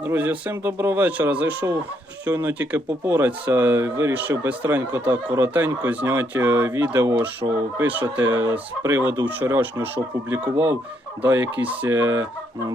Друзі, всім доброго вечора. Зайшов щойно тільки попоратися. Вирішив бистренько так коротенько зняти е, відео, що пишете з приводу вчорашнього, що публікував, да якісь е,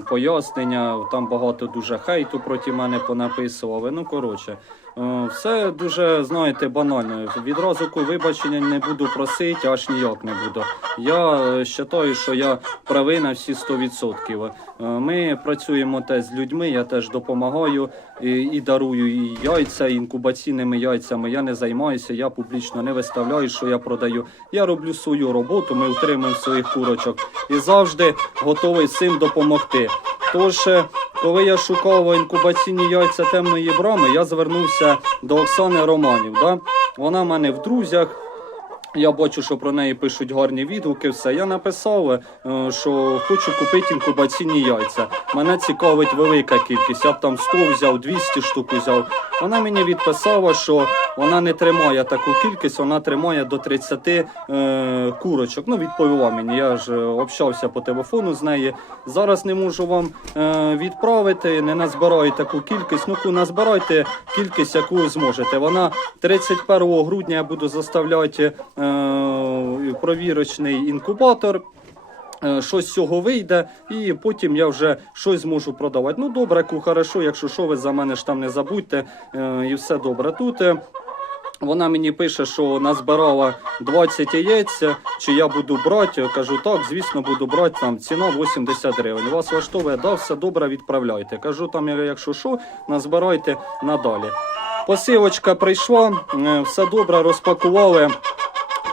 пояснення. Там багато дуже хейту проти мене понаписували. Ну коротше. Е, Все дуже, знаєте, банально. Відразу вибачення не буду просити, аж ніяк не буду. Я е, вважаю, що я правий на всі 100%. Е, Ми працюємо теж з людьми, я теж допомагаю і, і дарую і яйця, і інкубаційними яйцями. Я не займаюся, я публічно не виставляю, що я продаю. Я роблю свою роботу, ми утримуємо своїх курочок і завжди готовий цим допомогти. Тож, е, коли я шукав інкубаційні яйця темної брами, я звернувся до Оксани Романів. Да? Вона в мене в друзях. Я бачу, що про неї пишуть гарні відгуки. Все я написав, е, що хочу купити інкубаційні яйця. Мене цікавить велика кількість. Я б там 100 взяв, 200 штук взяв. Вона мені відписала, що вона не тримає таку кількість, вона тримає до 30 е, курочок. Ну, відповіла мені. Я ж е, общався по телефону з нею. Зараз не можу вам е, відправити, не назбираю таку кількість. Ну, назбирайте кількість, яку зможете. Вона 31 грудня я буду заставляти е, провірочний інкубатор. Е, Щось з цього вийде, і потім я вже щось зможу продавати. Ну добре, хорошо, якщо що, ви за мене ж там не забудьте, е, і все добре. Тут е, вона мені пише, що назбирала 20 яєць, чи я буду брати. Я кажу, так, звісно, буду брати. Там ціна 80 гривень. Вас влаштовує, да, все добре, відправляйте. Кажу, там, якщо що, назбирайте надалі. Посилочка прийшла, все добре, розпакували.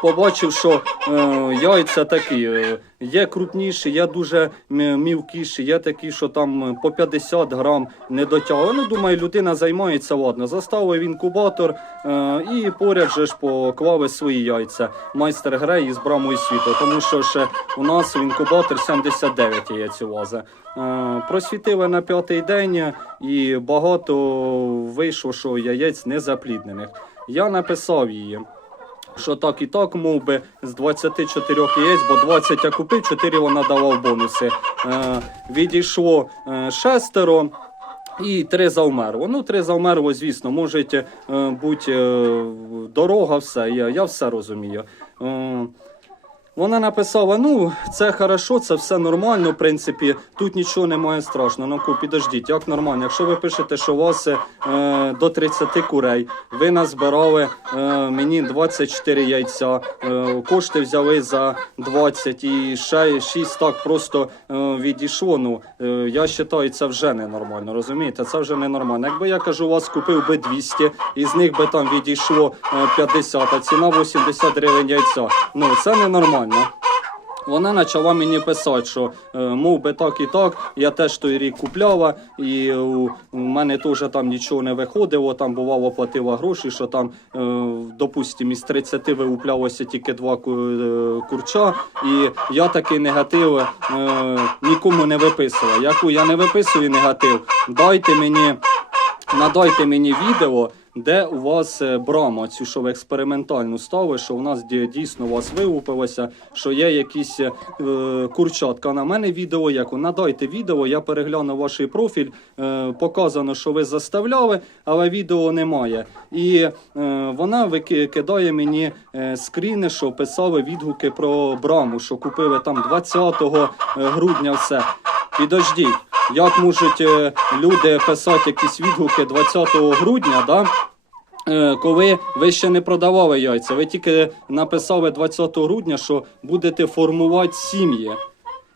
Побачив, що е, яйця такі. е, Є крупніші, є дуже мілкіші, є такі, що там е, по 50 грам не дотягує. Ну, думаю, людина займається, ладно. Заставив інкубатор е, і поряд же ж поклали свої яйця. Майстер грає із брамою світу, тому що ще у нас в інкубатор 79 яєць влазе. Е, просвітили на п'ятий день і багато вийшло, що яєць незапліднених. Я написав її що так і так, мов би, з 24 яєць, бо 20 я купив, 4 вона давав бонуси. Е, відійшло е, шестеро. І три завмерло. Ну, три завмерло, звісно, може е, бути е, дорога, все. Я, я все розумію. Е, вона написала: ну, це хорошо, це все нормально, в принципі, тут нічого немає страшного. Ну, ку, підождіть, як нормально. Якщо ви пишете, що у вас е, до 30 курей, ви назбирали е, мені 24 яйця, е, кошти взяли за 20 і ще 6 так просто е, відійшло. Ну, е, я вважаю, це вже ненормально, розумієте? Це вже ненормально. Якби я кажу, у вас купив би 200, і з них би там відійшло е, 50, а ціна 80 гривень яйця. Ну, це ненормально. Вона почала мені писати, що е, мов би так і так, я теж той рік купляла, і у, мене теж там нічого не виходило. Там бувало платила гроші, що там, е, допустимо, із 30 вилуплялося тільки два е, курча, і я такий негатив нікому не виписував. Яку я не виписую негатив, дайте мені. Надайте мені відео, де у вас е, брама, цю що ви експериментальну ставили, що у нас дійсно у вас вилупилося, що є якісь е, курчатка. На мене відео як надайте відео, я перегляну ваш профіль. Е, показано, що ви заставляли, але відео немає. І е, вона вики- кидає мені е, скріни, що писали відгуки про браму, що купили там 20 грудня все. Підождіть, як можуть е, люди писати якісь відгуки 20 грудня, да? Е, коли ви ще не продавали яйця, ви тільки написали 20 грудня, що будете формувати сім'ї.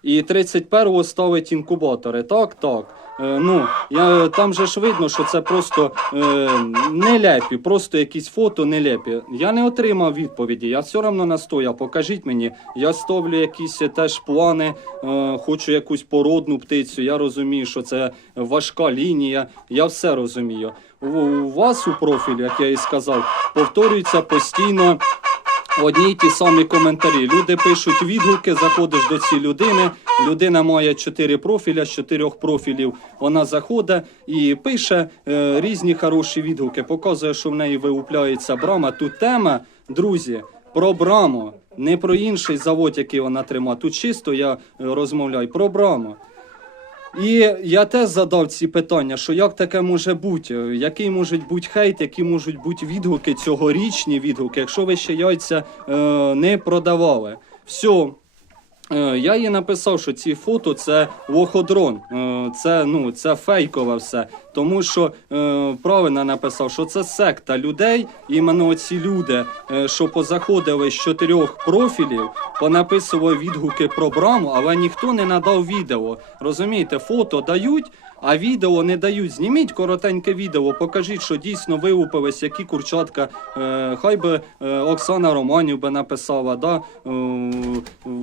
І 31-го ставить інкубатори. Так, так. Е, ну, я, там же ж видно, що це просто е, нелепі, просто якісь фото нелепі. Я не отримав відповіді. Я все одно настояв. Покажіть мені. Я ставлю якісь е, теж плани, е, хочу якусь породну птицю. Я розумію, що це важка лінія. Я все розумію. У, у вас у профілі, як я і сказав, повторюється постійно. Одні й ті самі коментарі. Люди пишуть відгуки, заходиш до цієї людини. Людина має чотири профіля, з чотирьох профілів вона заходить і пише е, різні хороші відгуки. Показує, що в неї вилупляється брама. Тут тема, друзі, про браму, не про інший завод, який вона тримає. Тут чисто я е, розмовляю про браму. І я теж задав ці питання, що як таке може бути, який можуть бути хейт, які можуть бути відгуки цьогорічні відгуки, якщо ви ще яйця е, не продавали. Все. Е, Я їй написав, що ці фото це лоходрон, е, це, ну, це фейкове все. Тому що е, правильно написав, що це секта людей, іменно ці люди, що позаходили з чотирьох профілів, понаписували відгуки про браму, але ніхто не надав відео. Розумієте, фото дають. А відео не дають. Зніміть коротеньке відео, покажіть, що дійсно вилупились, які курчатка. Е, хай би е, Оксана Романів би написала, да? е,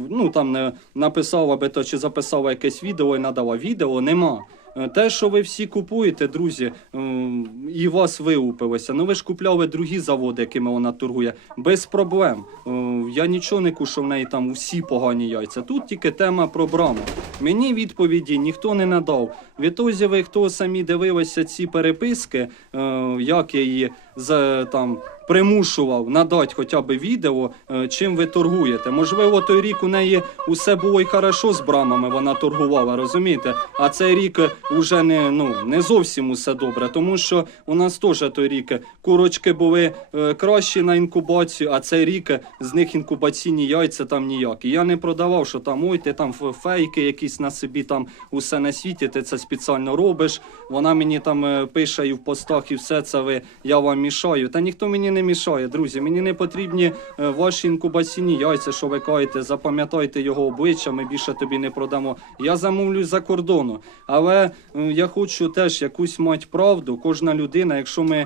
ну там не написала би то чи записала якесь відео і надала. Відео нема. Е, Те, що ви всі купуєте, друзі, ем, і вас вилупилося. Ну ви ж купляли другі заводи, якими вона торгує, без проблем. Е, Я нічого не кушу в неї там усі погані яйця. Тут тільки тема про браму. Мені відповіді ніхто не надав. Відтоді ви, хто самі дивилися ці переписки, е, як я її за там. Примушував надати хоча б відео, е, чим ви торгуєте. Можливо, той рік у неї усе було й хорошо з брамами, вона торгувала, розумієте? А цей рік е, уже не, ну, не зовсім усе добре, тому що у нас теж той рік курочки були е, кращі на інкубацію, а цей рік е, з них інкубаційні яйця там ніякі. Я не продавав, що там ой, ти там фейки якісь на собі там усе на світі, ти це спеціально робиш. Вона мені там е, пише і в постах, і все це ви, я вам мішаю. Та ніхто мені не мішає, друзі. Мені не потрібні е, ваші інкубаційні яйця, що ви каєте. Запам'ятайте його обличчя, ми більше тобі не продамо. Я замовлю за кордону. Але е, я хочу теж якусь мати правду. Кожна людина, якщо ми е,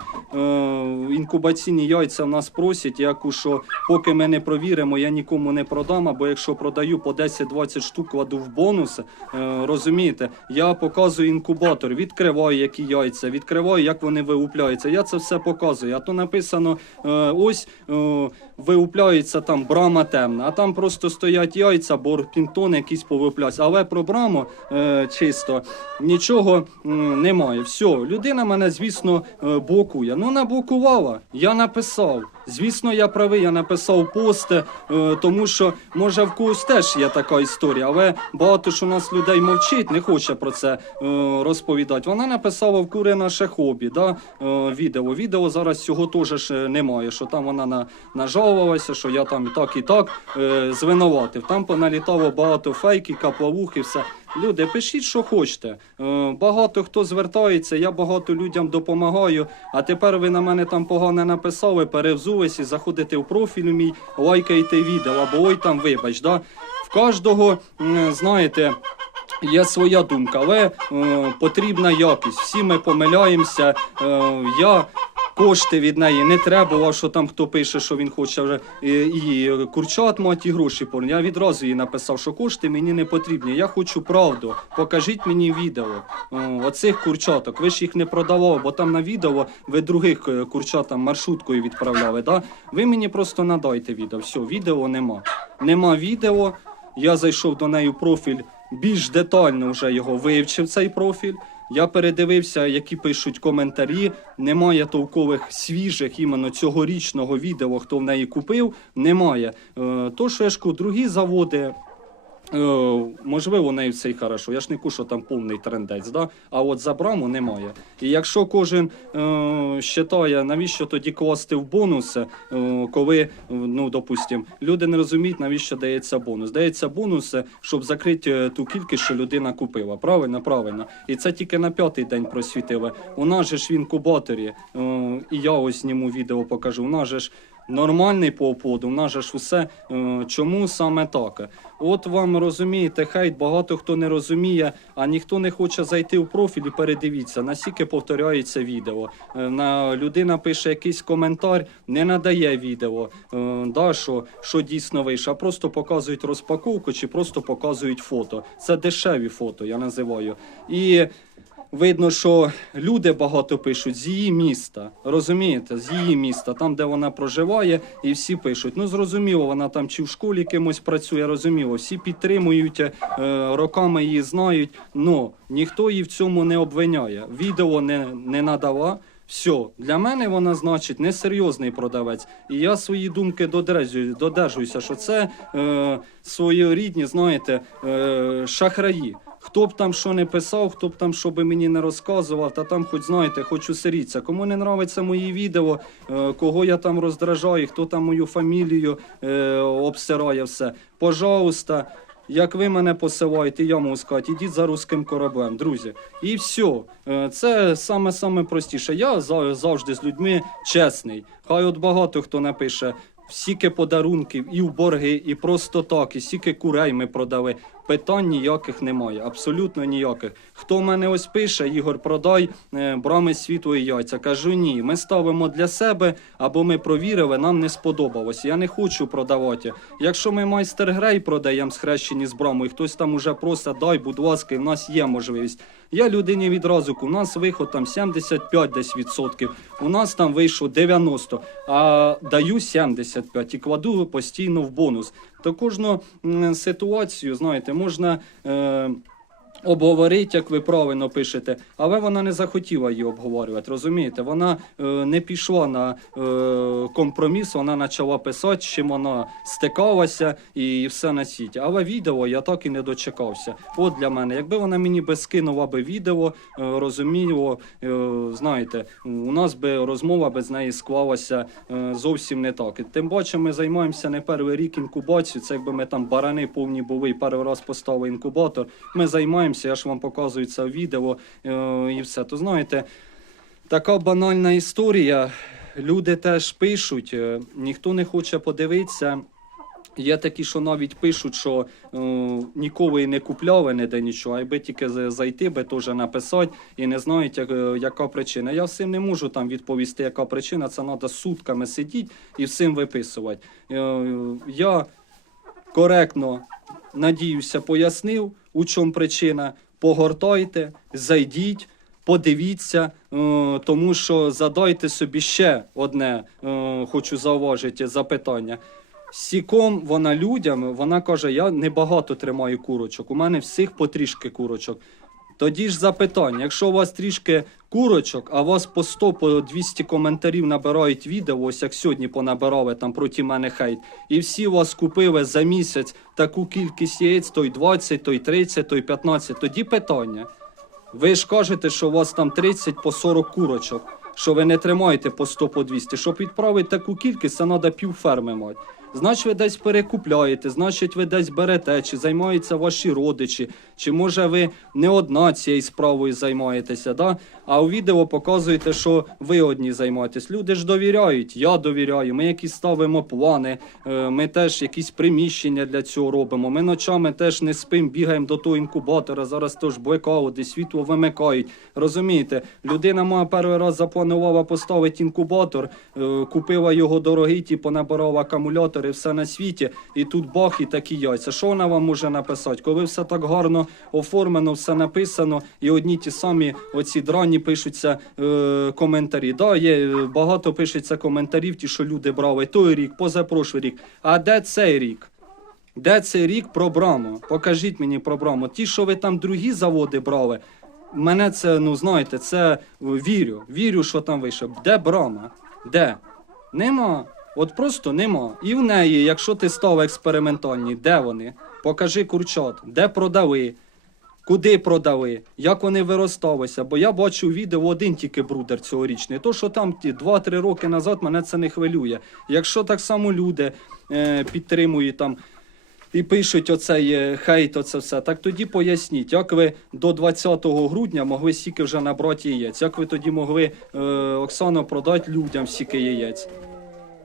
інкубаційні яйця в нас просять, яку що поки ми не провіримо, я нікому не продам. Або якщо продаю по 10-20 штук, кладу в бонус. Е, розумієте, я показую інкубатор, відкриваю які яйця, відкриваю, як вони вилупляються. Я це все показую. А то написано е, ось е, вилупляється там брама темна, а там просто стоять яйця, борпінтони якийсь повиплять. Але про браму е, чисто нічого е, немає. Все, людина мене, звісно, е, блокує. Ну, наблокувала. Я написав. Звісно, я правий, я написав пост, е, тому що може в когось теж є така історія, але багато ж у нас людей мовчить, не хоче про це е, розповідати. Вона написала в кури наше хобі, да, е, відео. Відео зараз цього теж немає, що там вона на, нажалувалася, що я там так і так звинуватив. Там поналітало багато фейків, каплавух і все. Люди, пишіть, що хочете. Е, багато хто звертається, я багато людям допомагаю. А тепер ви на мене там погано написали, перевзулись і заходите в профіль мій, лайкаєте відео, або ой там вибач. Да? В кожного, знаєте. Є своя думка, але е, потрібна якість. Всі ми помиляємося. Е, я кошти від неї не треба, що там хто пише, що він хоче вже і, і курчат мати, гроші порні. Я відразу їй написав, що кошти мені не потрібні. Я хочу правду. Покажіть мені відео е, оцих курчаток. Ви ж їх не продавали, бо там на відео ви других е, курчат маршруткою відправляли. Да? Ви мені просто надайте відео. Все, відео нема. Нема відео. Я зайшов до неї профіль більш детально вже його вивчив цей профіль. Я передивився, які пишуть коментарі. Немає толкових свіжих іменно цьогорічного відео, хто в неї купив. Немає. Е, то, кажу, другі заводи. Е, можливо, неї все й хорошо. Я ж не що там повний трендець, да? а от за браму немає. І якщо кожен е, навіщо тоді класти в бонуси, е, коли, е, ну, допустим, люди не розуміють, навіщо дається бонус. Дається бонуси, щоб закрити е, ту кількість, що людина купила. Правильно, правильно. І це тільки на п'ятий день просвітили. У нас же ж в інкубаторі, е, і я ось зніму відео покажу. У нас же ж нормальний по оподу, у нас же ж усе. Чому саме так? От вам розумієте, хейт, багато хто не розуміє, а ніхто не хоче зайти в профіль і передивіться, наскільки повторяється відео. Е, На людина пише якийсь коментар, не надає відео, е, да, що, що дійсно вийшло, а просто показують розпаковку чи просто показують фото. Це дешеві фото, я називаю. І Видно, що люди багато пишуть з її міста. Розумієте, з її міста, там, де вона проживає, і всі пишуть. Ну зрозуміло, вона там чи в школі кимось працює, розуміло, всі підтримують, е, роками її знають. Ну ніхто її в цьому не обвиняє. Відео не, не надала. Все, для мене вона значить несерйозний продавець. І я свої думки додержую, додержуюся, що це е, своєрідні, знаєте, е, шахраї. Хто б там що не писав, хто б там що би мені не розказував, та там, хоч знаєте, хочу сиріться. Кому не нравиться мої відео, е, кого я там роздражаю, хто там мою фамілію е, обсирає все. Пожалуйста, як ви мене посилаєте, я можу сказати, ідіть за руським кораблем, друзі. І все. Це саме саме простіше. Я за- завжди з людьми чесний. Хай от багато хто напише. Стільки подарунків і в борги, і просто так, і стільки курей ми продали. Питань ніяких немає, абсолютно ніяких. Хто мене ось пише, Ігор, продай е, брами світу і яйця. Кажу, ні, ми ставимо для себе, або ми провірили, нам не сподобалось. Я не хочу продавати. Якщо ми майстер грей продаємо схрещені з брамою, хтось там уже просить, дай, будь ласка, і в нас є можливість. Я людині відразу, у нас виход там 75 десь відсотків, у нас там вийшло 90, а даю 75 і кладу постійно в бонус. То кожну ситуацію, знаєте, можна. Е- Обговорить, як ви правильно пишете, але вона не захотіла її обговорювати. Розумієте, вона е, не пішла на е, компроміс, вона почала писати, з чим вона стикалася і все на світі. Але відео я так і не дочекався. От для мене, якби вона мені би скинула би відео, е, розуміло, е, знаєте, у нас би розмова без неї склалася е, зовсім не так. І тим паче ми займаємося не перший рік інкубацією. Це якби ми там барани повні були і перший раз поставили інкубатор. Ми займаємося, я ж вам показую це відео е, і все. То знаєте, така банальна історія. Люди теж пишуть, е, ніхто не хоче подивитися. Є такі, що навіть пишуть, що е, ніколи не купляли ніде нічого, аби тільки зайти, би теж написати і не знають, як, е, яка причина. Я всім не можу там відповісти, яка причина. Це треба сутками сидіти і всім виписувати. Е, я коректно, надіюся, пояснив, у чому причина. Погортайте, зайдіть. Подивіться, е, тому що задайте собі ще одне, е, хочу зауважити, запитання. Сіком вона людям, вона каже: я небагато тримаю курочок. У мене всіх потрішки курочок. Тоді ж запитання: якщо у вас трішки курочок, а вас по 100, по 200 коментарів набирають відео, ось як сьогодні понабирали там проти мене хейт, і всі вас купили за місяць таку кількість яєць, той 20, той 30, той 15, тоді питання. Ви ж кажете, що у вас там 30 по 40 курочок, що ви не тримаєте по 100 по 200. Щоб відправити таку кількість, це треба півферми мати. Значить, ви десь перекупляєте, значить, ви десь берете, чи займаються ваші родичі, чи може ви не одна цією справою займаєтеся, да? а у відео показуєте, що ви одні займаєтесь. Люди ж довіряють, я довіряю. Ми якісь ставимо плани, е, ми теж якісь приміщення для цього робимо. Ми ночами теж не спимо, бігаємо до того інкубатора. Зараз теж блекаути, світло вимикають. Розумієте, людина має перший раз запланувала поставити інкубатор, е, купила його дорогий, типу набирала акумулятори, все на світі, і тут бах, і такі яйця. Що вона вам може написати? Коли все так гарно оформлено, все написано, і одні ті самі оці драні пишуться е, коментарі. Да, є е, багато пишеться коментарів, ті, що люди брали той рік, позапрошлий рік. А де цей рік? Де цей рік про браму? Покажіть мені про браму. Ті, що ви там другі заводи брали, мене це, ну знаєте, це е, вірю. Вірю, що там вийшло. Де брама? Де? Нема. От просто нема. І в неї, якщо ти став експериментальні, де вони? Покажи курчат, де продали, куди продали, як вони виросталися. Бо я бачу відео один тільки брудер цьогорічний. То, що там 2-3 роки назад, мене це не хвилює. Якщо так само люди е, підтримують там. І пишуть оцей хейт, оце все. Так тоді поясніть, як ви до 20 грудня могли стільки вже набрати яєць, як ви тоді могли е, Оксано продати людям стільки яєць,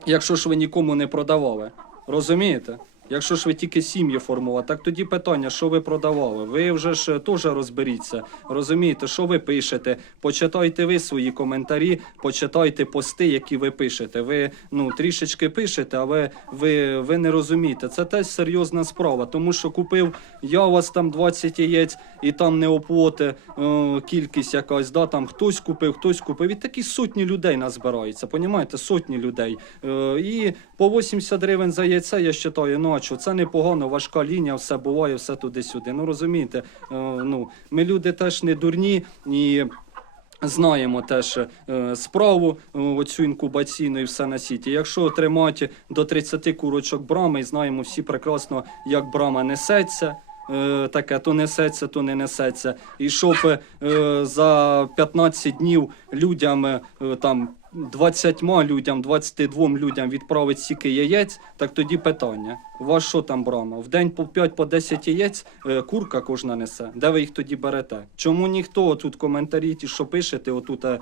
якщо ж ви нікому не продавали. Розумієте? Якщо ж ви тільки сім'ї формували, так тоді питання, що ви продавали? Ви вже ж е, теж розберіться. Розумієте, що ви пишете? Почитайте ви свої коментарі, почитайте пости, які ви пишете. Ви ну трішечки пишете, але ви, ви не розумієте. Це теж серйозна справа, тому що купив я у вас там 20 яєць, і там не оплоти е, кількість якась. Да, там хтось купив, хтось купив. І такі сотні людей назбирається. Понімаєте, сотні людей. Е, і по 80 гривень за яйце, я вважаю, ну що, це непогано, важка лінія, все буває, все туди-сюди. Ну розумієте, е, ну, ми люди теж не дурні і. Знаємо теж е, справу е, оцю інкубаційну і все на сіті. Якщо тримати до 30 курочок брами, і знаємо всі прекрасно, як брама несеться. таке, то несеться, то не несеться. І щоб е, за 15 днів людям е, там 20 людям, 22 людям відправить стільки яєць, так тоді питання. У вас що там брама? В день по 5 по 10 яєць е, курка кожна несе. Де ви їх тоді берете? Чому ніхто тут коментарі, ті, що пишете, отут е,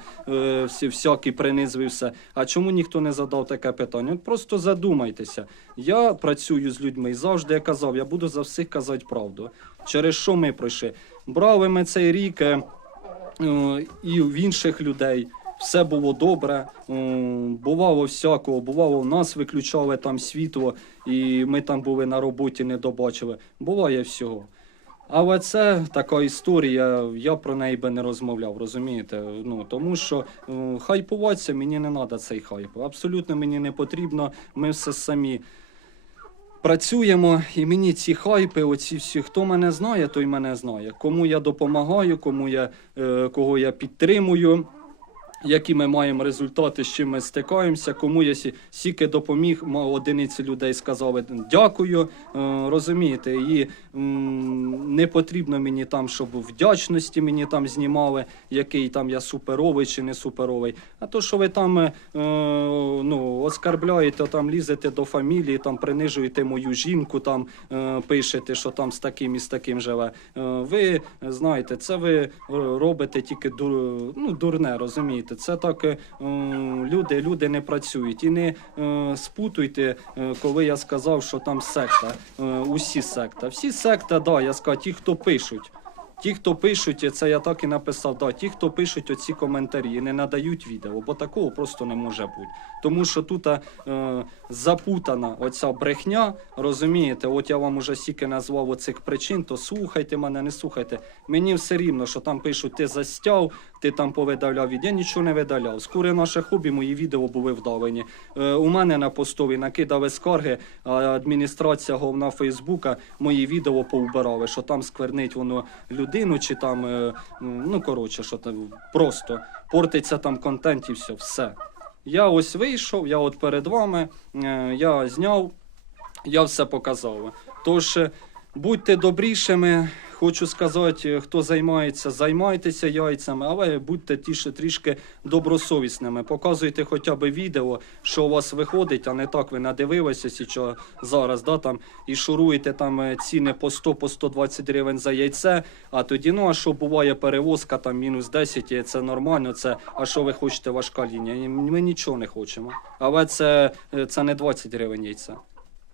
всі всякі принизви, все. А чому ніхто не задав таке питання? От просто задумайтеся. Я працюю з людьми і завжди я казав, я буду за всіх казати правду. Через що ми пройшли? Брали ми цей рік. е, е, і в інших людей. Все було добре, бувало всякого, бувало, нас виключали там світло, і ми там були на роботі, не добачили. Буває всього. Але це така історія, я про неї би не розмовляв, розумієте? Ну тому що хайпуватися мені не треба цей хайп. Абсолютно мені не потрібно. Ми все самі працюємо, і мені ці хайпи, оці всі, хто мене знає, той мене знає. Кому я допомагаю, кому я е, кого я підтримую. Які ми маємо результати, з чим ми стикаємося, кому я сі- сіки допоміг, ма- одиниці людей сказали дякую. Е, розумієте, і не потрібно мені там, щоб вдячності мені там знімали, який там я суперовий чи не суперовий. А то, що ви там е, ну, оскарбляєте, там лізете до фамілії, там принижуєте мою жінку, там е, пишете, що там з таким і з таким живе. Ви знаєте, це ви робите тільки дур, ну, дурне, розумієте? Це так е, люди, люди не працюють. І не е, спутуйте, е, коли я сказав, що там секта. Усі секта. Всі секта, да, я сказав, ті, хто пишуть. Ті, хто пишуть, це я так і написав. Да, ті, хто пишуть оці коментарі, і не надають відео, бо такого просто не може бути. Тому що тут е, запутана оця брехня, розумієте? От я вам уже стільки назвав оцих причин, то слухайте мене, не слухайте. Мені все рівно, що там пишуть, ти застяв, ти там повидавляв від. Я нічого не видаляв. Скоро наше хобі, мої відео були вдавлені. Е, у мене на постові накидали скарги, а адміністрація головна Фейсбука мої відео повбирали, що там сквернить воно людину, чи там, е, ну коротше, що там просто портиться там контент і все. все. Я ось вийшов, я от перед вами, е, я зняв, я все показав. Тож будьте добрішими. Хочу сказати, е, хто займається, займайтеся яйцями, але будьте тіше трішки добросовісними. Показуйте хоча б відео, що у вас виходить, а не так ви надивилися січо зараз, да, там, і шуруєте там е, ціни по 100 по 120 гривень за яйце. А тоді, ну а що буває перевозка там мінус 10, і це нормально. Це а що ви хочете важка лінія? Ми нічого не хочемо. Але це, е, це не 20 гривень яйця.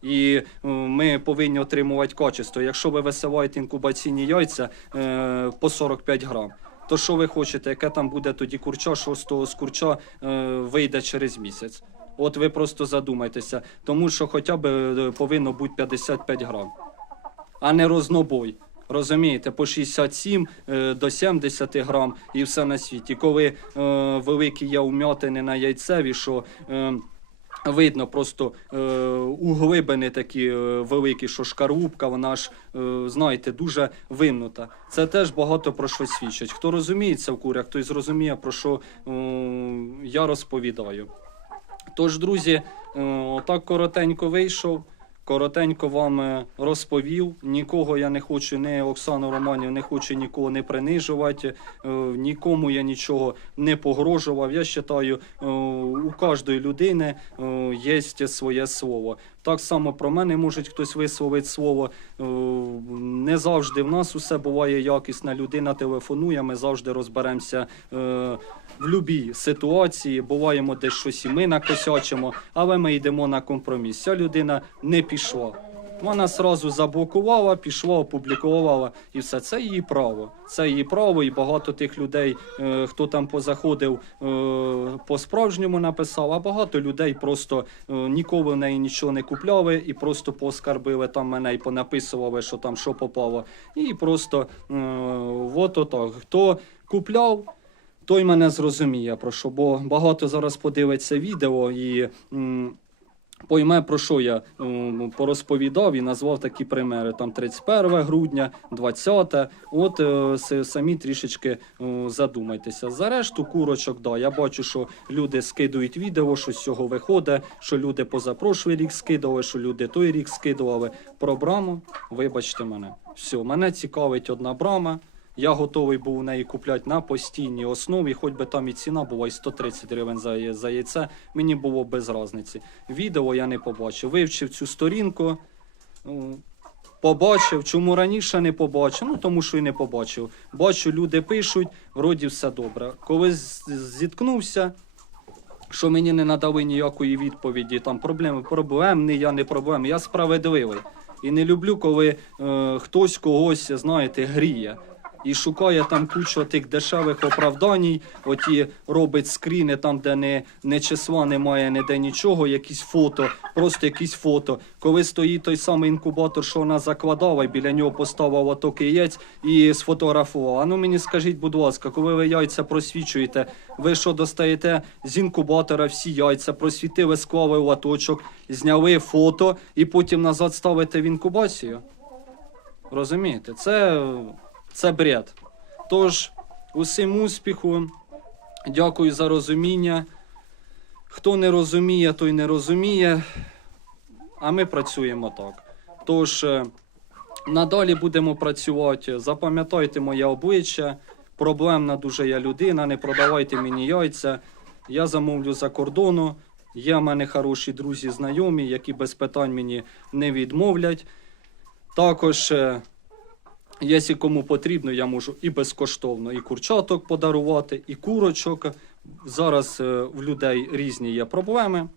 І е, ми повинні отримувати качество. Якщо ви висилаєте інкубаційні яйця е, по 45 грам, то що ви хочете, яке там буде тоді курча, що з того з курча е, вийде через місяць? От ви просто задумайтеся, тому що хоча б повинно бути 55 грам, а не рознобой. Розумієте, по 67 е, до 70 грам і все на світі. Коли е, великі є ум'ятини на яйцеві, що е, Видно, просто е, углибини такі е, великі, що шкарубка, вона ж, е, знаєте, дуже винута. Це теж багато про що свідчить. Хто розуміється в курях, той зрозуміє, про що е, я розповідаю. Тож, друзі, е, отак коротенько вийшов. Коротенько вам е, розповів. Нікого я не хочу, не Оксану Романів, не хочу нікого не принижувати. е, Нікому я нічого не погрожував. Я вважаю, е, у кожної людини є своє слово. Так само про мене може хтось висловити слово. Не завжди в нас усе буває якісна. Людина телефонує, ми завжди розберемося. е, в будь-якій ситуації буваємо десь щось і ми накосячимо, але ми йдемо на компроміс. Ця людина не пішла. Вона сразу заблокувала, пішла, опублікувала і все. Це її право. Це її право, і багато тих людей, е, хто там позаходив, е, по-справжньому написав, а багато людей просто е, ніколи в неї нічого не купляли і просто поскарбили там мене і понаписували, що там що попало. І просто от отак. Хто купляв, той мене зрозуміє про що, бо багато зараз подивиться відео і. Пойме, про що я м, порозповідав і назвав такі примери. Там 31 грудня, 20. От е, самі трішечки задумайтеся. За решту курочок, да, я бачу, що люди скидують відео, що з цього виходить, що люди позапрошлий рік скидували, що люди той рік скидували. Про браму, вибачте мене. Все, мене цікавить одна брама. Я готовий був у неї купляти на постійній основі, хоч би там і ціна була і 130 гривень за, за яйце, мені було без різниці. Відео я не побачив. Вивчив цю сторінку, ну, побачив, чому раніше не побачив, ну тому що і не побачив. Бачу, люди пишуть, вроді все добре. Коли зіткнувся, що мені не надали ніякої відповіді, там проблеми, проблемний, я не проблемний, я справедливий. І не люблю, коли е, хтось когось, знаєте, гріє. І шукає там кучу тих дешевих оправдань, оті робить скріни там, де не, не числа немає, ніде нічого, якісь фото, просто якісь фото. Коли стоїть той самий інкубатор, що вона закладала, і біля нього поставив оток яєць і сфотографував. А ну мені скажіть, будь ласка, коли ви яйця просвічуєте, ви що достаєте з інкубатора всі яйця, просвітили, склали латочок, зняли фото і потім назад ставите в інкубацію? Розумієте? Це, це бред. Тож, усім успіху, дякую за розуміння. Хто не розуміє, той не розуміє. А ми працюємо так. Тож, е, надалі будемо працювати. Запам'ятайте моє обличчя. Проблемна дуже я людина, не продавайте мені яйця. Я замовлю за кордону. Є в мене хороші друзі, знайомі, які без питань мені не відмовлять. Також, е, якщо кому потрібно, я можу і безкоштовно і курчаток подарувати, і курочок. Зараз е, в людей різні є проблеми.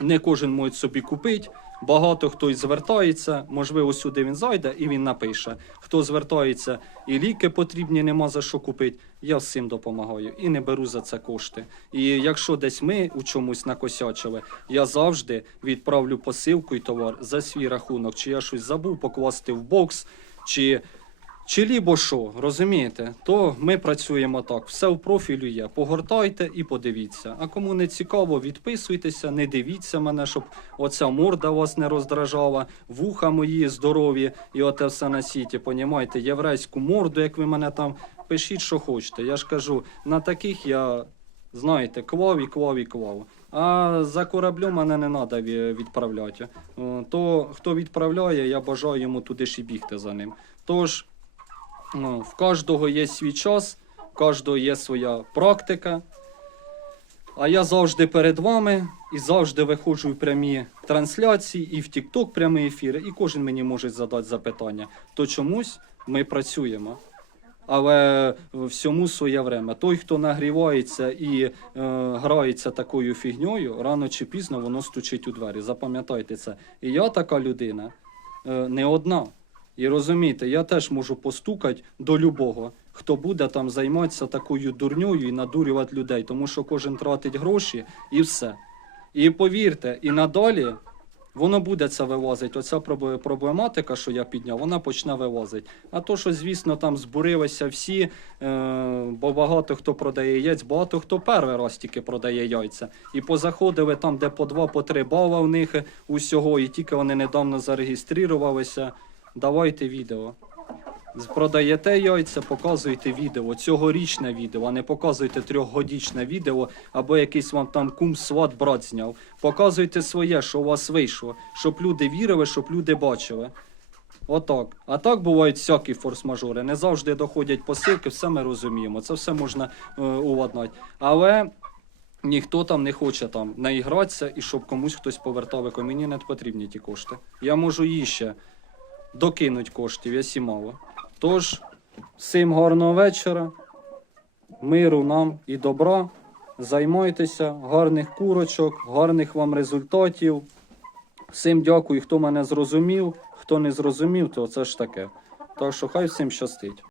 Не кожен може собі купити. Багато хто звертається, можливо, сюди він зайде і він напише. Хто звертається і ліки потрібні, нема за що купити. Я всім допомагаю і не беру за це кошти. І якщо десь ми у чомусь накосячили, я завжди відправлю посилку і товар за свій рахунок. Чи я щось забув покласти в бокс, чи чи лібо що, розумієте? То ми працюємо так. Все в профілю є. Погортайте і подивіться. А кому не цікаво, відписуйтеся, не дивіться мене, щоб оця морда вас не роздражала, вуха мої здорові і оте все на сіті. Понімаєте, єврейську морду, як ви мене там пишіть, що хочете. Я ж кажу, на таких я, знаєте, клав і клав і клав. А за кораблем мене не треба відправляти. Е, То хто відправляє, я бажаю йому туди ж і бігти за ним. Тож. Ну, в кожного є свій час, в кожного є своя практика. А я завжди перед вами і завжди виходжу в прямі трансляції, і в TikTok прямі ефіри, і кожен мені може задати запитання. То чомусь ми працюємо. Але всьому своє время. Той, хто нагрівається і е, грається такою фігньою, рано чи пізно воно стучить у двері. Запам'ятайте це. І я така людина е, не одна. І розумієте, я теж можу постукати до любого, хто буде там займатися такою дурньою і надурювати людей, тому що кожен тратить гроші і все. І повірте, і надалі воно буде це вивозити. Оця проблематика, що я підняв, вона почне вивозити. А то, що, звісно, там збурилися всі, е, бо багато хто продає яйць, багато хто перший раз тільки продає яйця. І позаходили там, де по два, по три бала в них усього, і тільки вони недавно зареєструвалися. Давайте відео. Продаєте яйця, показуйте відео, цьогорічне відео, а не показуйте трьохгодічне відео, або якийсь вам там кум, сват, брат зняв. Показуйте своє, що у вас вийшло, щоб люди вірили, щоб люди бачили. Отак. А так бувають всякі форс-мажори. Не завжди доходять посилки, все ми розуміємо. Це все можна е, уладнати. Але ніхто там не хоче там наігратися і щоб комусь хтось повертав. Яко Мені не потрібні ті кошти. Я можу їй ще докинуть коштів, якщо мало. Тож, всім гарного вечора, миру нам і добра. Займайтеся, гарних курочок, гарних вам результатів. Всім дякую, хто мене зрозумів. Хто не зрозумів, то це ж таке. Так що хай всім щастить.